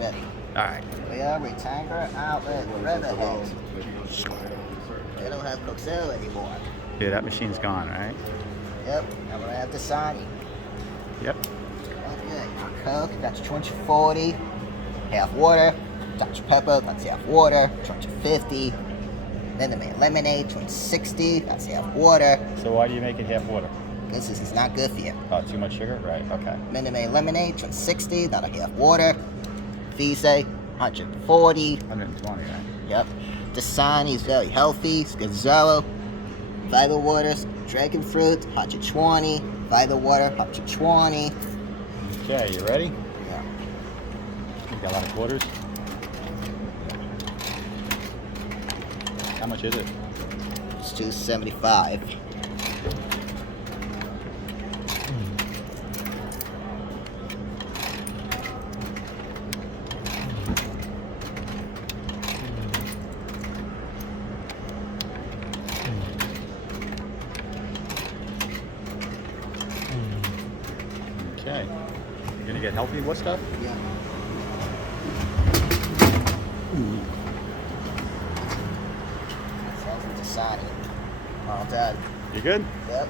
ready. All right. We are with Tanger outlet Riverhead. They don't have Coxelle anymore. Yeah, that machine's gone, right? Yep, and we're gonna have Dasani. Yep. Okay, Coke, that's 240. Half water. Dr. Pepper, that's half water, 250. Then they made lemonade, 260, that's half water. So why do you make it half water? This is not good for you. Oh, too much sugar? Right, okay. Then they made lemonade, 260, not a half water. Vise, 140. 120, right? Yep. Dasani is very healthy, it's good zero. Vital waters, dragon fruit, 120. Vital water, 120. Okay, you ready? Yeah. You got a lot of quarters? How much is it? It's 275. Okay. You're gonna get healthy with stuff? Yeah. That's healthy Dasani. All done. You good? Yep.